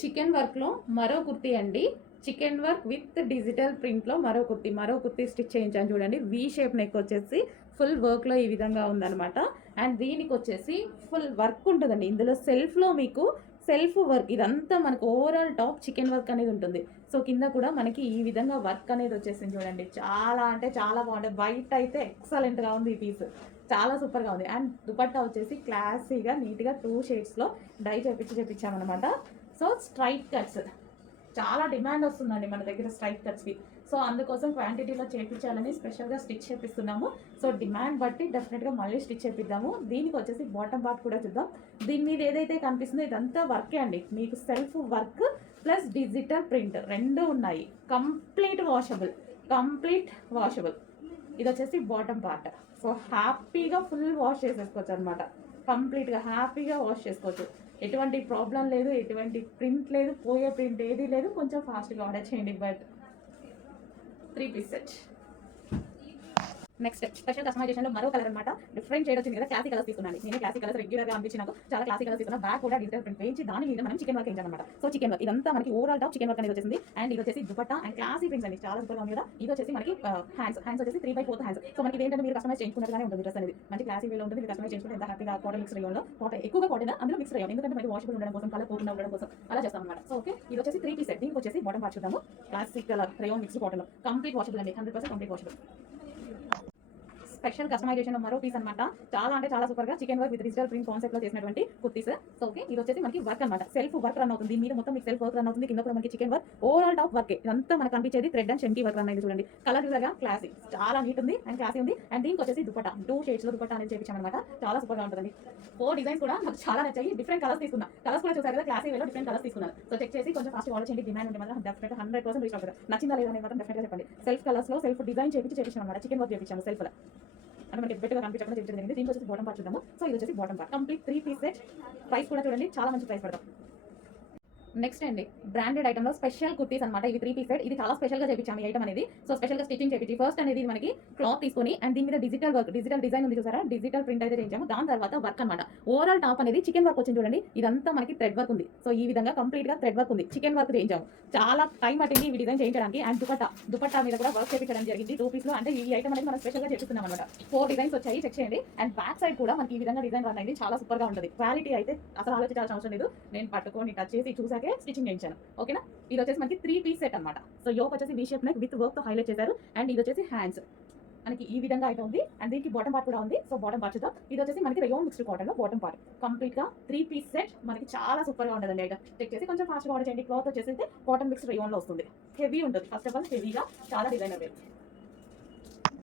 Chicken వర్క్లో మరో కుర్తీ అండి. చికెన్ వర్క్ విత్ డిజిటల్ ప్రింట్లో మరో కుర్తీ స్టిచ్ చేయించాను చూడండి. వి షేప్ నెక్ వచ్చేసి ఫుల్ వర్క్లో ఈ విధంగా ఉందన్నమాట. అండ్ దీనికి వచ్చేసి ఫుల్ వర్క్ ఉంటుందండి. ఇందులో సెల్ఫ్లో మీకు సెల్ఫ్ వర్క్ ఇదంతా మనకు ఓవరాల్ టాప్ చికెన్ వర్క్ అనేది ఉంటుంది. సో కింద కూడా మనకి ఈ విధంగా వర్క్ అనేది వచ్చేసింది చూడండి. చాలా అంటే చాలా బాగుంటుంది. వైట్ అయితే ఎక్సలెంట్గా ఉంది ఈ పీస్, చాలా సూపర్గా ఉంది. అండ్ దుపట్టా వచ్చేసి క్లాసీగా నీట్గా 2 షేడ్స్లో డై చేపించామన్నమాట. సో స్ట్రైట్ కట్స్ చాలా డిమాండ్ వస్తుందండి మన దగ్గర స్ట్రైట్ కట్స్కి. సో అందుకోసం క్వాంటిటీలో చేయించాలని స్పెషల్గా స్టిచ్ చేపిస్తున్నాము. సో డిమాండ్ బట్టి డెఫినెట్గా మళ్ళీ స్టిచ్ చేపిద్దాము. దీనికి వచ్చేసి బాటమ్ పార్ట్ కూడా చూద్దాం. దీని మీద ఏదైతే కనిపిస్తుందో ఇదంతా వర్కే అండి. మీకు self work plus digital print రెండు ఉన్నాయి. Complete washable. ఇది వచ్చేసి బాటమ్ పార్ట్. సో హ్యాపీగా ఫుల్ వాష్ చేసేసుకోవచ్చు అనమాట. కంప్లీట్గా హ్యాపీగా వాష్ చేసుకోవచ్చు. ఎటువంటి ప్రాబ్లం లేదు, ఎటువంటి ప్రింట్ లేదు, పోయే ప్రింట్ ఏది లేదు. కొంచెం ఫాస్ట్గా ఆర్డర్ చేయండి. But 3 piece set. Next special కస్టమైజేషన్లో మరో కలర్ అనమాట. డిఫరెంట్ షేడ్ వచ్చింది కదా, క్లాసిక్ కలర్స్ తీసుకున్నాను. నేను క్లాసిక్ కలర్స్ రెగ్యులర్గా అనిపించి నాకు చాలా క్లాసిక్ కలర్స్ తీసుకున్నా. బ్యాక్ కూడా డిజిటల్ ప్రింట్ వేయించి దాని మీద మనం చికెన్ వర్క్ వేయించామన్నమాట. సో చికెన్ వర్క్ ఇదంతా మనకి ఓవరాల్ టాప్ చికెన్ వర్క్ అనేది వచ్చేసింది. అండ్ ఇది వచ్చేసి దుపట్టా అండ్ క్లాసిక్ ప్రింట్స్ అండి, చాలా సూపర్గా ఉంది కదా. ఇది వచ్చేసి మనకి హ్యాండ్స్ వచ్చేసి 3/4 హ్యాండ్స్. సో మనకి ఏంటంటే మీరు కస్టమైజ్ చేయించుకున్నట్టుగానే ఉంటుంది. డ్రెస్ అనేది మంచి క్లాసిక్ వేలో ఉంటుంది. మీరు కస్టమైజ్ చేసుకుంటే ఎంత హ్యాపీగా కాటన్ మిక్స్ రేయన్లో ఎక్కువగా కాటన్ అందులో మిక్స్ రేయన్, ఎందుకంటే మనకి వాషబుల్ ఉండడం కోసం, కలర్ పోకుండా ఉండడం కోసం అలా చేస్తాం అనమాట. సో ఓకే, ఇది వచ్చేసి 3 పీస్ సెట్. దీనికి వచ్చేసి బాటమ్ పార్ట్ చూద్దాము. Classic colour rayon mix cotton complete washable అండి, 100% కంప్లీట్ వాషబుల్. స్పెషల్ కస్టమైజేషన్ మరో పీస్ అనమాట. చాలా అంటే చాలా సూపర్ గా chikan work with digital print concept లో చేసినటువంటి కుర్తీస్. సో ఓకే, ఇది వచ్చేసి మనకి వర్క్ అనమాట. సెల్ఫ్ వర్క్ రన్ అవుతుంది. మీద మొత్తం మీకు సెల్ఫ్ వర్క్ రన్ అవుతుంది. కింద కూడా మనకి chicken work overall top work. ఇదంతా మనకు కనిపించేది థ్రెడ్ అండ్ షెంకీ వర్క్ రన్ అయింది చూడండి. కలర్ చూసాగా క్లాసీ, చాలా నీట్ ఉంది అండ్ క్లాసీ ఉంది. అండ్ దీనికి వచ్చేసి దుపట్టా 2 షేడ్స్ లో దుపట్టా అనేది చేయించామన్నమాట. చాలా సూపర్ గా ఉంటుంది. 4 డిజైన్స్ కూడా నాకు చాలా నచ్చాయి. డిఫరెంట్ కలర్స్ తీసుకున్నా. కలర్స్ కూడా చూసారు కదా, క్లాసీ వేలో డిఫరెంట్ కలర్స్ తీసుకున్నాను. సో చెక్ చేసి కొంచెం ఫాస్ట్ ఆర్డర్ చేయండి. డిమాండ్ ఉంటే మాత్రం డెఫినెట్ 100% రీచ్ అవుతుంది. నచ్చిందా లేదా అనేది మాత్రం డెఫినెట్ గా చెప్పండి. సెల్ఫ్ కలర్స్ లో సెల్ఫ్ డిజైన్ చేయించాం అనమాట. చికెన్ వర్క్ చేయించాము సెల్ఫ్ లో. అంటే మనకి బెట్గా కనిపించకుండా చేయించడం జరిగింది. దీనికి వచ్చేసి బాటమ్ పార్ట్ చూద్దాము. సో ఇది వచ్చేసి bottom part complete 3 piece set. Price కూడా చూడండి, చాలా మంచి ప్రైస్ పడతాం. నెక్స్ట్ అండి, బ్రాండెడ్ ఐటమ్ లో స్పెషల్ కుర్తీస్ అనమాట. ఇది 3 పీస్ సెట్. ఇది చాలా స్పెషల్ గా చేయించాము ఈ ఐటమ్ అనేది. సో స్పెషల్ గా స్టిచింగ్ చేయించి ఫస్ట్ అనేది మనకి క్లాత్ తీసుకొని అండ్ దీని మీద డిజిటల్ వర్క్, డిజిటల్ డిజైన్ ఉంది చూసారా, డిజిటల్ ప్రింట్ అయితే చేయించాము. దాని తర్వాత వర్క్ అనమాట. ఓవరాల్ టాప్ అనేది చికెన్ వర్క్ వచ్చింది చూడండి. ఇదంతా మనకి థ్రెడ్ వర్క్ ఉంది. సో ఈ విధంగా కంప్లీట్ గా థ్రెడ్ వర్క్ ఉంది. చికెన్ వర్క్ చేయించాము. చాలా టైం పట్టింది ఈ డిజైన్ చేయించడానికి. అండ్ దుపట్టా మీద కూడా వర్క్ చేయించడం జరిగింది 2 పీస్ లో. అంటే ఈ ఐటమ్ అనేది మనం స్పెషల్ గా చేస్తున్నాం అనమాట. 4 డిజైన్స్ వచ్చాయి, చెక్ చేయండి. అండ్ బ్యాక్ సైడ్ కూడా మనకి ఈ విధంగా డిజైన్ రన్ అయింది. చాలా సూపర్ గా ఉంటుంది. క్వాలిటీ అయితే అసలు ఆలోచించాల్సిన అవసరం లేదు. నేను పట్టుకొని టచ్ చేసి చూసాకే స్టిచింగ్ చేయించాను. ఓకేనా, ఇది వచ్చేసి మనకి 3 పీస్ సెట్ అనమాట. సో యోక్ వచ్చేసి V shape neck with work తో హైలైట్ చేశారు. అండ్ ఇది వచ్చేసి హ్యాండ్స్ మనకి ఈ విధంగా అయితే ఉంది. అండ్ దీనికి బాటమ్ పార్ట్ కూడా ఉంది. సో బాటమ్ పార్ట్ చూద్దాం. ఇది వచ్చేసి మనకి రేయాన్ మిక్స్డ్ కాటన్ లో బాటమ్ పార్ట్ కంప్లీట్ గా 3 పీస్ సెట్. మనకి చాలా సూపర్ గా ఉంటుందండి. అయితే చెక్ చేసి కొంచెం ఫాస్ట్ గా ఆర్డర్ చేయండి. క్లాత్ వచ్చేసి కాటన్ మిక్స్ రేయాన్ లో వస్తుంది. హెవీ ఉంటుంది. ఫస్ట్ ఆఫ్ ఆల్ హెవీగా చాలా డిజైనర్ వేరు.